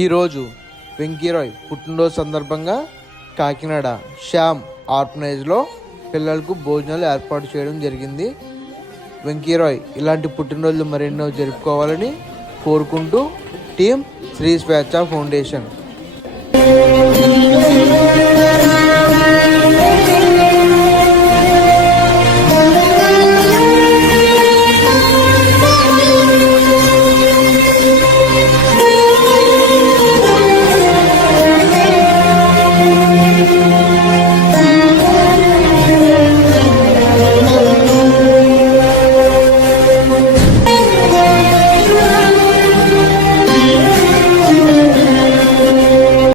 ఈరోజు వెంకీరాయ్ పుట్టినరోజు సందర్భంగా కాకినాడ శ్యామ్ ఆర్ఫనైజ్లో పిల్లలకు భోజనాలు ఏర్పాటు చేయడం జరిగింది. వెంకీరాయ్ ఇలాంటి పుట్టినరోజులు మరెన్నో జరుపుకోవాలని కోరుకుంటూ టీం శ్రీ స్వేచ్ఛ ఫౌండేషన్.